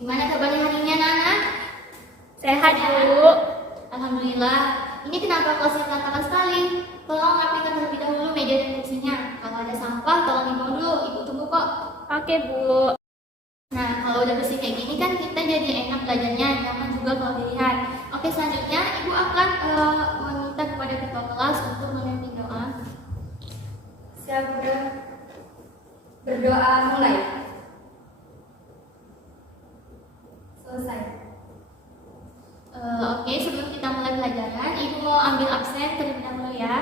Gimana kabarnya hari ini anak-anak? Sehat, Bu. Alhamdulillah. Ini kenapa kelasnya berantakan sekali? Tolong rapikan terlebih dahulu meja dan kursinya. Kalau ada sampah, tolong dibuang dulu. Ibu tunggu kok. Oke, Bu. Nah, kalau udah bersih kayak gini kan kita jadi enak belajarnya, nyaman juga kalau dilihat. Oke, selanjutnya Ibu akan meminta kepada ketua kelas untuk memimpin doa. Siap, berdoa mulai. Selesai. Oke, sebelum kita mulai pelajaran, Ibu mau ambil absen terlebih dahulu ya.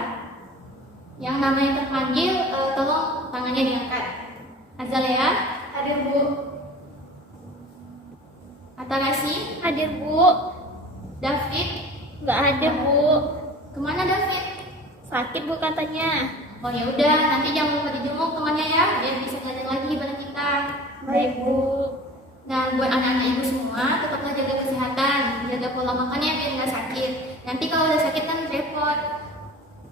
Yang namanya terpanggil, tolong tangannya diangkat. Azalea, Hadir, Bu. Atarasi, Hadir, Bu. David, Nggak ada, Bu. kemana David? Sakit, Bu, katanya. Oh ya udah, nanti jangan lupa dijenguk temannya ya, biar bisa belajar lagi bareng kita. Baik, Bu. Dan buat anak-anak Ibu semua, tetaplah jaga kesehatan, jaga pola makannya biar nggak sakit. Nanti kalau udah sakit kan repot.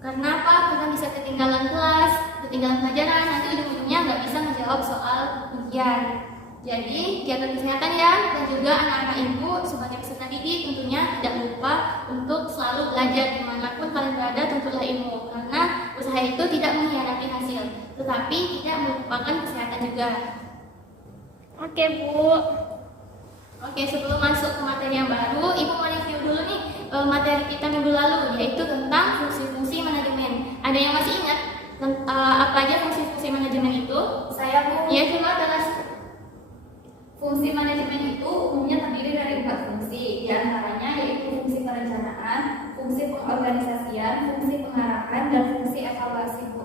Karena apa? Kita bisa ketinggalan kelas, ketinggalan pelajaran, nanti ujung-ujungnya nggak bisa menjawab soal ujian. Jadi jaga kesehatan ya, dan juga anak-anak Ibu sebagai peserta didik tentunya tidak lupa untuk selalu belajar dimanapun kalian berada, tuntutlah ilmu. Karena usaha itu tidak mengkhianati hasil, tetapi tidak melupakan kesehatan juga. Oke, Bu. Oke, sebelum masuk ke materi yang baru, Ibu mau review dulu nih materi kita minggu lalu, yaitu tentang fungsi-fungsi manajemen. Ada yang masih ingat apa aja fungsi-fungsi manajemen itu? Saya, Bu. Ya, coba telas. Fungsi manajemen itu umumnya terdiri dari 4 fungsi, di antaranya yaitu fungsi perencanaan, fungsi pengorganisasian, fungsi pengarahan, dan fungsi evaluasi, Bu.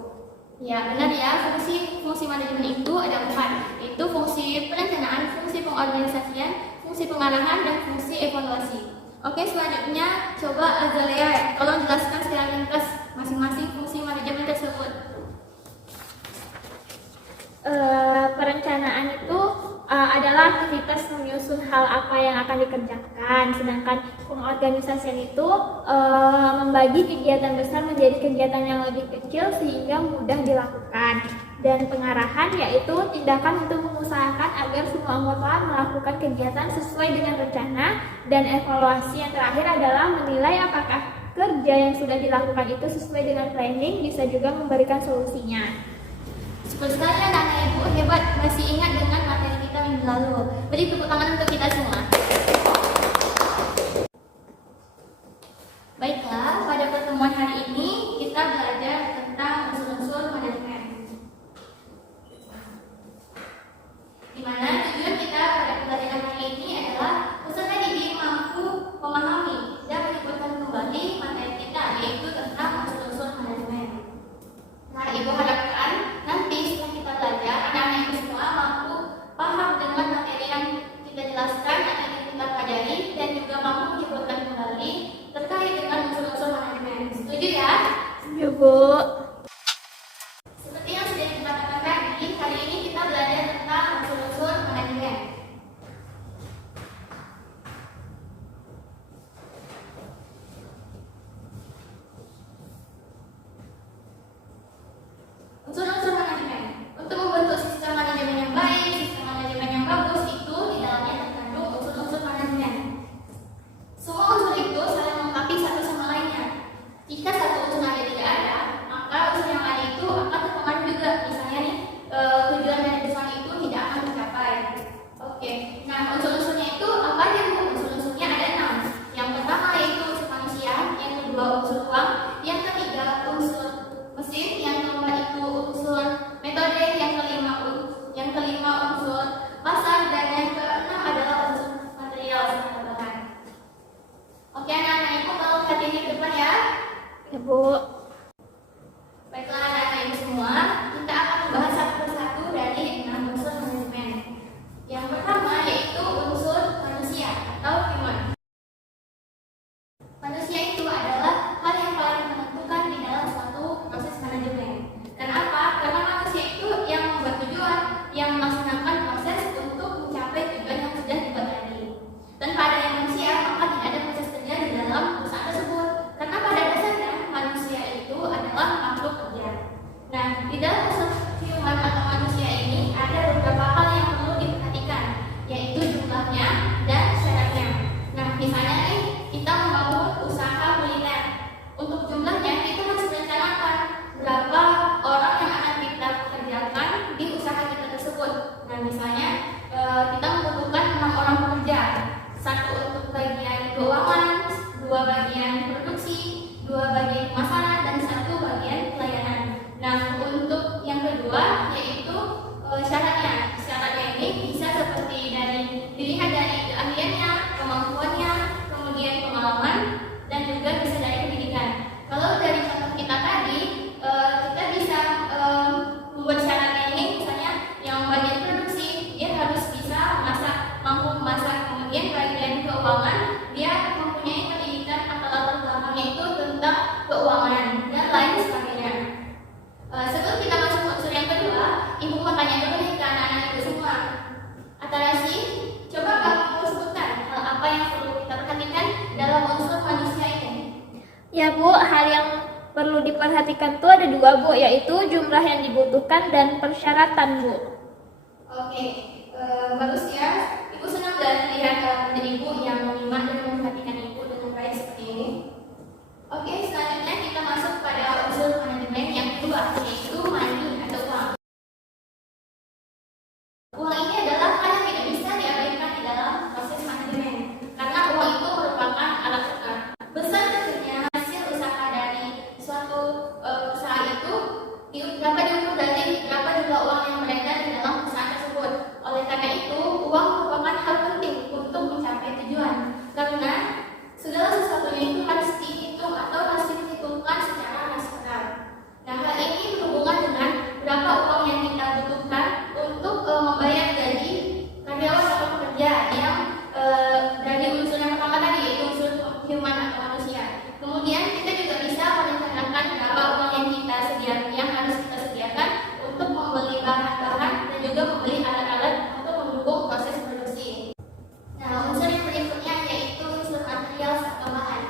Ya, benar ya, fungsi manajemen itu ada 4, yaitu fungsi perencanaan, fungsi pengorganisasian, fungsi pengarahan, dan fungsi evaluasi. Oke, selanjutnya coba Azalea, tolong jelaskan secara ringkas masing-masing fungsi manajemen tersebut. Perencanaan itu adalah aktivitas menyusun hal apa yang akan dikerjakan, sedangkan pengorganisasian itu membagi kegiatan besar menjadi kegiatan yang lebih kecil sehingga mudah dilakukan. Dan pengarahan yaitu tindakan untuk mengusahakan agar semua anggota melakukan kegiatan sesuai dengan rencana, dan evaluasi yang terakhir adalah menilai apakah kerja yang sudah dilakukan itu sesuai dengan planning, bisa juga memberikan solusinya. Seperti sekali anak-anak Ibu hebat, masih ingat dengan materi kita minggu lalu. Beri tepuk tangan untuk kita semua. Baiklah, pada pertemuan hari ini kita belajar tentang unsur-unsur manajemen. Di mana tujuan kita pada pelajaran hari ini adalah peserta didik mampu memahami dan menyebutkan kembali materi kita, yaitu tentang unsur-unsur manajemen. Nah, Ibu harapkan nanti setelah kita belajar, anak-anak Ibu semua mampu paham dengan materi yang kita jelaskan atau hal yang perlu diperhatikan tuh ada dua, Bu, yaitu jumlah yang dibutuhkan dan persyaratan, Bu. Oke, bagus ya. Ibu senang dan lihat menjadi ibu yang menyimak dan memperhatikan ibu dengan baik seperti ini. Oke, selanjutnya kita masuk pada unsur manajemen yang kedua, yaitu money atau uang. Uang ini adalah hal yang tidak bisa diabaikan di dalam proses manajemen, karena uang itu merupakan alat tukar. Besar kecilnya hasil usaha dari suatu usaha itu dapat diukur dari berapa jumlah uang yang beredar di dalam usaha tersebut. Oleh karena itu, uang merupakan hal penting untuk mencapai tujuan, karena segala sesuatunya itu harus dihitung atau harus diperhitungkan secara rasional. Nah, hal ini berhubungan dengan berapa uang yang kita butuhkan untuk membayar gaji karyawan atau pekerja yang dari unsur yang pertama tadi, yaitu unsur human atau manusia. Kemudian kita juga bisa merencanakan berapa uang yang kita sediakan, yang harus kita sediakan untuk membeli bahan-bahan dan juga membeli alat-alat untuk mendukung proses produksi. Nah, unsur yang berikutnya yaitu unsur material atau bahan.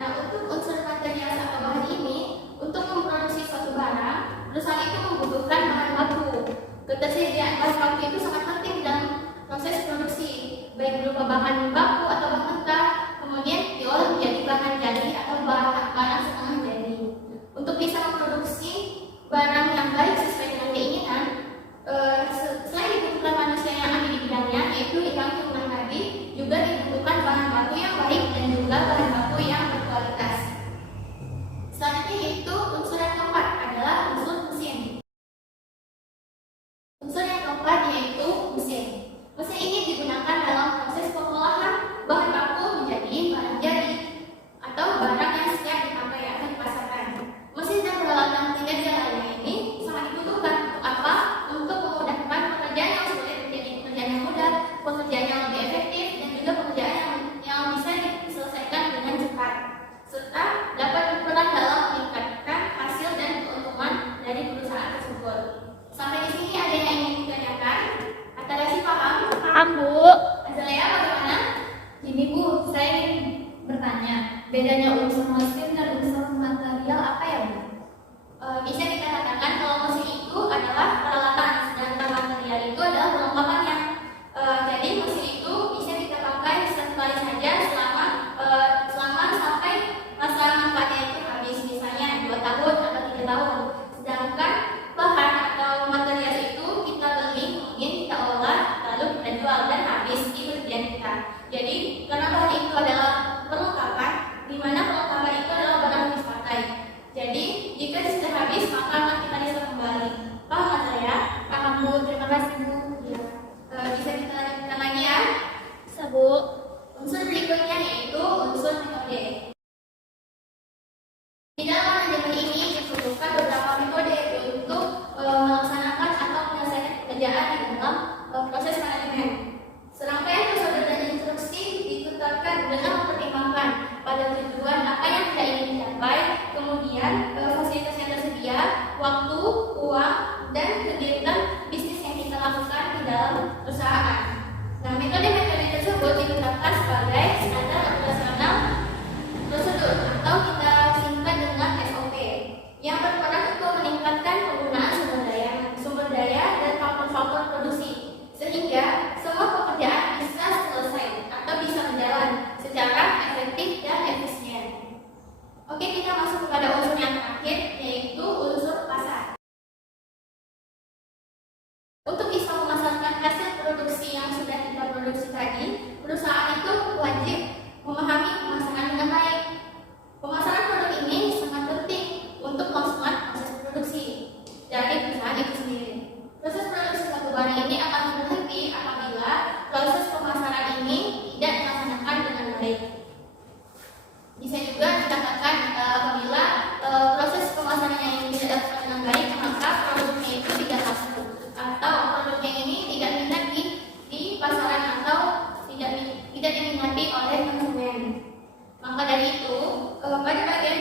Nah, untuk unsur material atau bahan ini, untuk memproduksi suatu barang, perusahaan itu membutuhkan bahan baku. Ketersediaan bahan baku itu sangat penting dalam proses produksi, baik berupa bahan baku atau bahan mentah, kemudian diolah menjadi bahan jadi atau barang setengah jadi. Untuk bisa memproduksi barang yang baik sesuai dengan keinginan, selain dibutuhkan manusia yang ahli di bidangnya, yaitu yang hitungan tadi, juga dibutuhkan bahan baku yang baik dan juga bahan baku yang berkualitas. Selanjutnya yaitu unsur yang keempat adalah unsur mesin. Unsur yang keempat yaitu mesin. Mesin ini digunakan dalam proses pengolahan bahan baku menjadi barang jadi atau barang yang siap dipakai atau dipasarkan. Mesin dan peralatan kinerja lainnya ini sangat dibutuhkan untuk apa? Untuk memudahkan pekerjaan yang sulit menjadi pekerjaan yang mudah, pekerjaan yang lebih efektif, dan juga pekerjaan yang bisa diselesaikan dengan cepat, serta dapat berperan dalam meningkatkan hasil dan keuntungan dari perusahaan tersebut. Sampai di sini ada yang ingin ditanyakan? Atalasi paham? Paham, Bu. Azalea bagaimana? Gini Bu, saya ingin bertanya, bedanya unsur mesin dan unsur material apa ya Bu? Bisa kita katakan kalau mesin itu adalah peralatan, sedangkan material itu adalah perlengkapannya. Jadi mesin itu bisa kita pakai satu kali saja selama sampai masa manfaatnya itu habis, misalnya 2 tahun atau 3 tahun. Sedangkan bahan atau material itu kita beli, kemudian kita olah, lalu kita jual dan habis di pekerjaan kita. Jadi karena bahan itu adalah perlengkapan, di mana perlengkapan itu adalah barang yang dipakai. Jadi jika sudah habis maka akan kita bisa kembali. Paham nggak saya? Paham Bu, terima kasih Bu. Ya. Bisa kita lanjutkan lagi ya. Bisa, Bu. Unsur berikutnya yaitu unsur metode. Di dalam manajemen ini diperlukan beberapa metode untuk melaksanakan atau menyelesaikan pekerjaan di dalam proses manajemen. Serangkaian prosedur dan instruksi ditetapkan dengan mempertimbangkan pada tujuan apa yang kita ingin dicapai, kemudian fasilitas yang tersedia, waktu, uang, dan kegiatan bisnis yang kita lakukan di dalam perusahaan. Nah, metode-metode tersebut ditetapkan sebagai standar operasional prosedur atau kita singkat dengan SOP yang berperan untuk meningkatkan penggunaan sumber daya dan faktor-faktor produksi sehingga semua pekerjaan bisa selesai atau bisa berjalan secara efektif dan efisien. Oke, kita masuk kepada unsur yang terakhir yaitu unsur pasar. Untuk bisa memasarkan hasil produksi yang sudah kita produksi tadi, perusahaan itu wajib memahami pemasaran dengan baik. Pemasaran produk ini sangat penting untuk konsumen proses produksi dari perusahaan itu sendiri. Proses produksi suatu barang ini akan berhenti apabila proses pemasaran ini tidak dilaksanakan dengan baik. Bisa juga dikatakan apabila proses pemasarannya ini tidak dilaksanakan dengan baik, maka produknya itu tidak laku atau produknya ini tidak diminati di pasaran atau tidak diminati oleh konsumen. Maka dari itu, pada bagian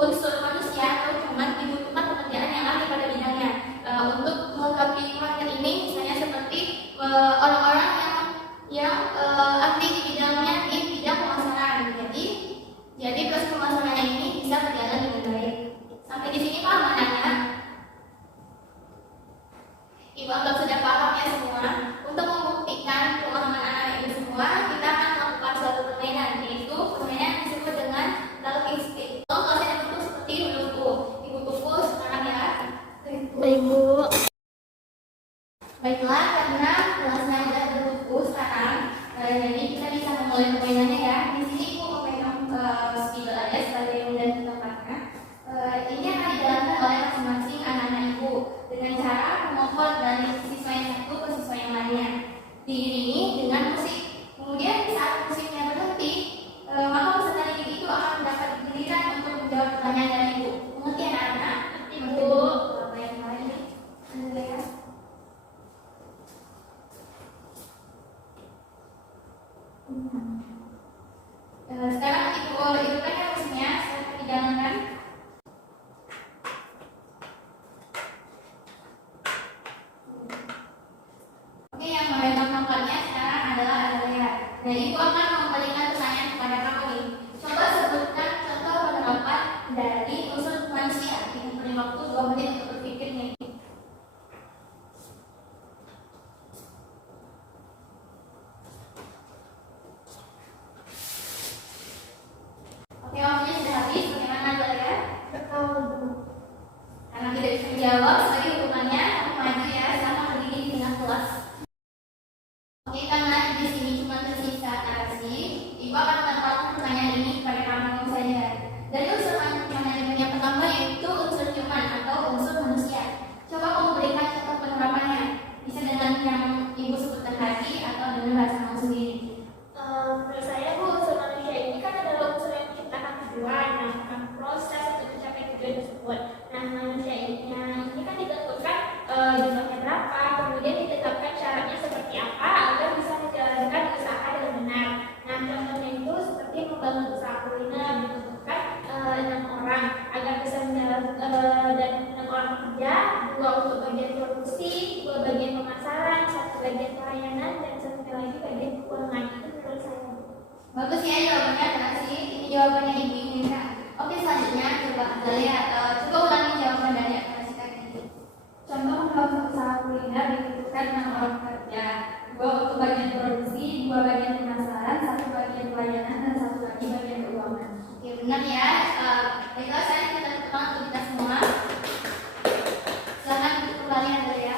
unsur manusia atau human dibutuhkan pekerjaan yang ahli pada bidangnya untuk melengkapi market ini, misalnya seperti orang-orang yang ahli di bidangnya di bidang pemasaran. Jadi proses Sekarang ibu kan ya maksudnya saya dijalankan. Oke, yang memegang nomornya sekarang adalah Adelia. Dan ibu akan memberikan pertanyaan kepada kamu nih. Coba sebutkan contoh penerapan dari unsur manusia. Ini beri waktu 2 menit untuk berpikir nih. Oke, waktunya sudah habis. Bagaimana Adelia? Karena tidak bisa menjawab, sebagai hukumannya kamu maju ya, sama berdiri di tengah kelas. Oke, karena di sini cuma tersisa narasi, ibu akan menetapkan pertanyaan ini kepada kamu saja. Dari unsur manajemen yang pertama yaitu unsur human atau unsur manusia. Coba kamu berikan contoh penerapannya. Bisa dengan yang ibu sebutkan tadi atau dengan bahasa kamu sendiri. Menurut saya Bu, unsur manusia ini kan adalah unsur yang menciptakan tujuan, melakukan proses untuk mencapai tujuan tersebut. Nah, manusia ini kan ditentukan jumlahnya berapa, kemudian ditetapkan syaratnya seperti apa agar bisa menjalankan usaha dengan benar. Nah, contohnya itu seperti membangun usaha kuliner dibutuhkan 6 orang agar bisa menjalankan dan 6 orang kerja, 2 untuk bagian produksi, 2 bagian pemasaran, 1 bagian pelayanan, dan 1 lagi bagian keuangan. Itu menurut saya. Bagus ya jawabannya narasi. Ini jawabannya ibu inginkan. Oke, selanjutnya coba Adelia, coba ulangi jawaban dari narasi tadi. Contoh membangun usaha kuliner dibutuhkan 6 orang kerja, 2 untuk bagian produksi, 2 bagian pemasaran, 1 bagian pelayanan, dan 1 lagi bagian keuangan. Oke, benar ya. Baiklah, saya kita tepuk tangan untuk kita semua. Silakan duduk kembali Adelia.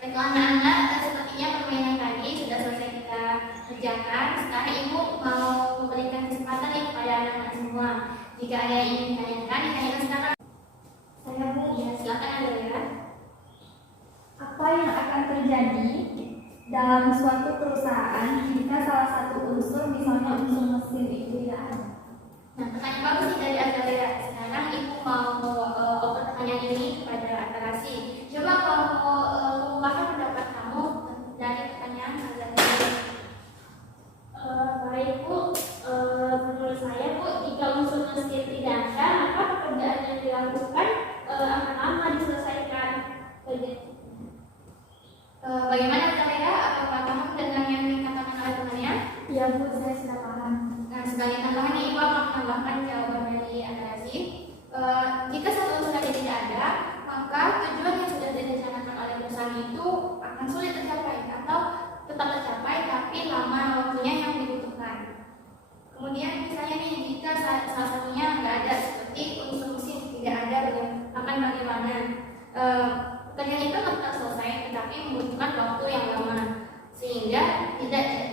Baiklah anak-anak, sepertinya permainan tadi sudah selesai kita kerjakan. Sekarang ibu mau memberikan kesempatan nih kepada anak-anak semua. Jika ada yang ingin ditanyakan, ditanyakan sekarang. Saya mau Ya, silakan Adelia. apa yang akan terjadi dalam suatu perusahaan jika salah satu unsur, misalnya unsur mesin itu tidak ada? Nah, pertanyaan bagus nih dari Adelia. Sekarang ibu mau open pertanyaan ini kepada Atarasi. Coba kamu mengungkapkan pendapat kamu dari pertanyaan Adelia. Baik Bu, menurut saya Bu, jika unsur mesin tidak ada, maka pekerjaan yang dilakukan akan lama diselesaikan. Bagaimana Adelia? Apakah kamu mendengar yang dikatakan oleh temannya? Ya Bu, saya sudah paham. Nah, sebagai tambahan ibu akan menambahkan jawaban dari Atarasi. Jika satu unsur saja tidak ada, maka tujuan yang sudah direncanakan oleh perusahaan itu akan sulit tercapai atau tetap tercapai tapi lama waktunya yang dibutuhkan. Kemudian misalnya nih jika salah satunya nggak ada seperti unsur mesin tidak ada, akan bagaimana? Pekerjaan itu akan tetap selesai tetapi membutuhkan waktu yang lama sehingga tidak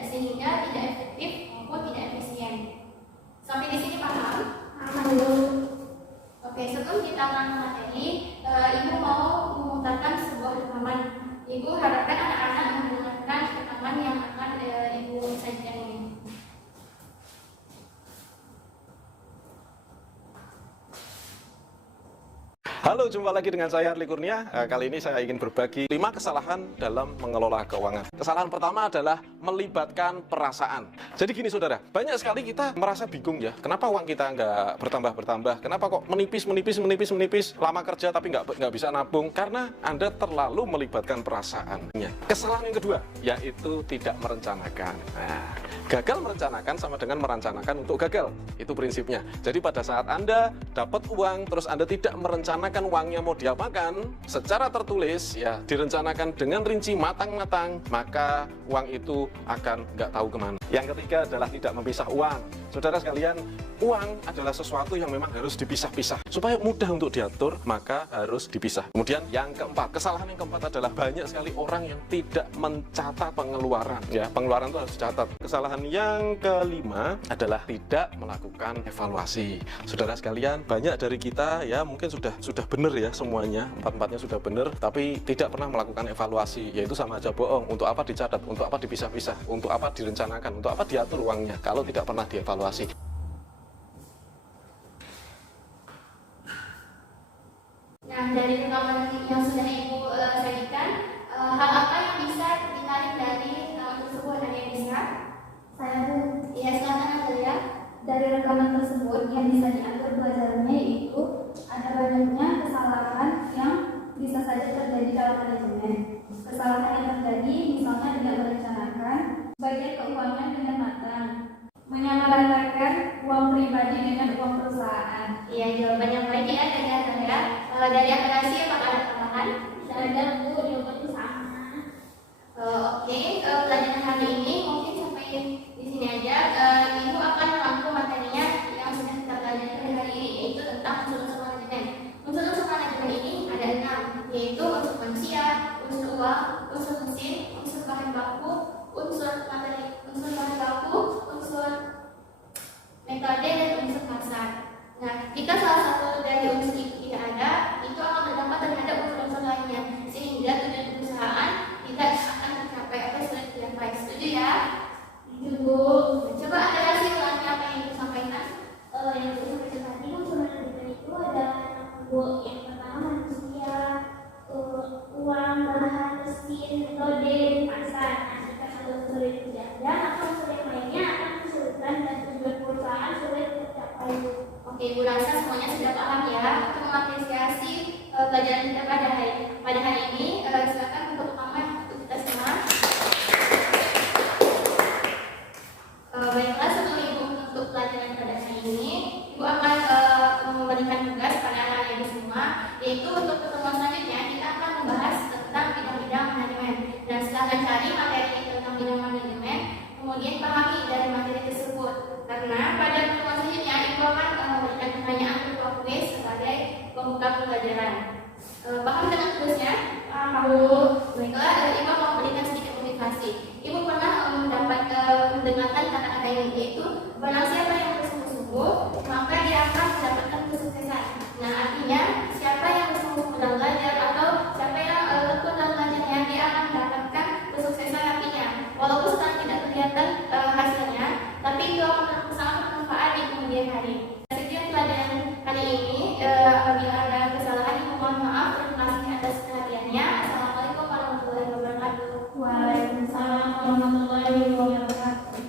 efektif maupun tidak efisien. Sampai di sini paham? Oke, sebelum kita ulang materi, ibu mau memutarkan sebuah rekaman. Ibu harapkan anak-anak mendengarkan rekaman yang akan ibu sajikan ini. Halo, jumpa lagi dengan saya Arli Kurnia. Kali ini saya ingin berbagi 5 kesalahan dalam mengelola keuangan. Kesalahan pertama adalah melibatkan perasaan. Jadi gini saudara, banyak sekali kita merasa bingung ya, kenapa uang kita nggak bertambah-bertambah? Kenapa kok menipis, lama kerja tapi nggak bisa nabung? Karena Anda terlalu melibatkan perasaannya. Kesalahan yang kedua, yaitu tidak merencanakan. Nah, gagal merencanakan sama dengan merencanakan untuk gagal. Itu prinsipnya. Jadi pada saat Anda dapat uang, terus Anda tidak merencanakan uangnya mau diapakan secara tertulis, ya direncanakan dengan rinci matang-matang, maka uang itu akan nggak tahu kemana. Yang ketiga adalah tidak memisah uang. Saudara sekalian, uang adalah sesuatu yang memang harus dipisah-pisah supaya mudah untuk diatur, maka harus dipisah. Kemudian yang keempat, kesalahan yang keempat adalah banyak sekali orang yang tidak mencatat pengeluaran. Ya, pengeluaran itu harus dicatat. Kesalahan yang kelima adalah tidak melakukan evaluasi. Saudara sekalian, banyak dari kita ya mungkin sudah benar ya semuanya, empat-empatnya sudah benar, tapi tidak pernah melakukan evaluasi, yaitu sama aja bohong. Untuk apa dicatat, untuk apa dipisah-pisah, untuk apa direncanakan, untuk apa diatur uangnya kalau tidak pernah dievaluasi. yang bisa diatur pelajarannya yaitu ada banyaknya kesalahan yang bisa saja terjadi dalam manajemen. Kesalahan yang terjadi misalnya tidak merencanakan bagian keuangan dengan matang, menyamaratakan uang pribadi dengan uang perusahaan. Iya, jawaban yang baik ya dari dari akurasi apakah ada tambahan? Ada Bu, jawabannya sama. Oke, pelajaran hari ini mungkin sampai di sini aja. Ibu akan merangkum materinya yang sudah kita pelajari pada hari ini, yaitu tentang unsur-unsur manajemen. Unsur-unsur manajemen ini ada 6, yaitu unsur manusia, unsur uang, unsur mesin, unsur bahan baku, unsur materi, unsur bahan baku, unsur metode, dan unsur pasar. Nah, jika salah satu dari unsur itu tidak ada, itu akan berdampak terhadap unsur-unsur lainnya, sehingga tujuan perusahaan tidak akan tercapai atau sulit dicapai. Setuju ya? Ibu, Coba ada kasih ulangi apa yang ibu sampaikan. yang saya sampaikan tadi unsur manajemen itu ada Bu. Yang pertama manusia, uang, bahan, mesin, metode, dan pasar. Nah, jika satu unsur itu tidak ada, maka unsur yang lainnya akan kesulitan dan tujuan perusahaan sulit tercapai. Oke, ibu rasa semuanya sudah paham ya untuk mengapresiasi pelajaran kita pada hari ini. Silakan untuk pertama untuk kita semua. Baiklah, sebelum ibu untuk pelajaran pada hari ini, ibu akan memberikan tugas pada anak-anak ibu semua, yaitu untuk pertemuan selanjutnya kita akan membahas tentang bidang-bidang manajemen. Dan silakan cari materi tentang bidang manajemen, kemudian pahami dari materi tersebut. Karena pada pertemuan selanjutnya ibu akan memberikan pertanyaan berupa kuis sebagai pembuka pembelajaran. Paham dengan tugasnya? Paham. Baiklah, ibu akan memberikan sedikit motivasi. Ibu pernah mendengarkan kata-kata ini, yaitu barang siapa yang bersungguh-sungguh maka dia akan mendapatkan kesuksesan. Nah, artinya siapa yang bersungguh dalam belajar atau siapa yang tekun dalam belajarnya, dia akan mendapatkan kesuksesan nantinya. Walaupun sekarang tidak kelihatan hasilnya, tapi itu akan sangat bermanfaat di kemudian hari. Sekian pelajaran hari ini. Apabila ada kesalahan, ibu mohon maaf. Terima kasih atas perhatiannya. Assalamualaikum warahmatullahi wabarakatuh. Waalaikumsalam warahmatullahi wabarakatuh.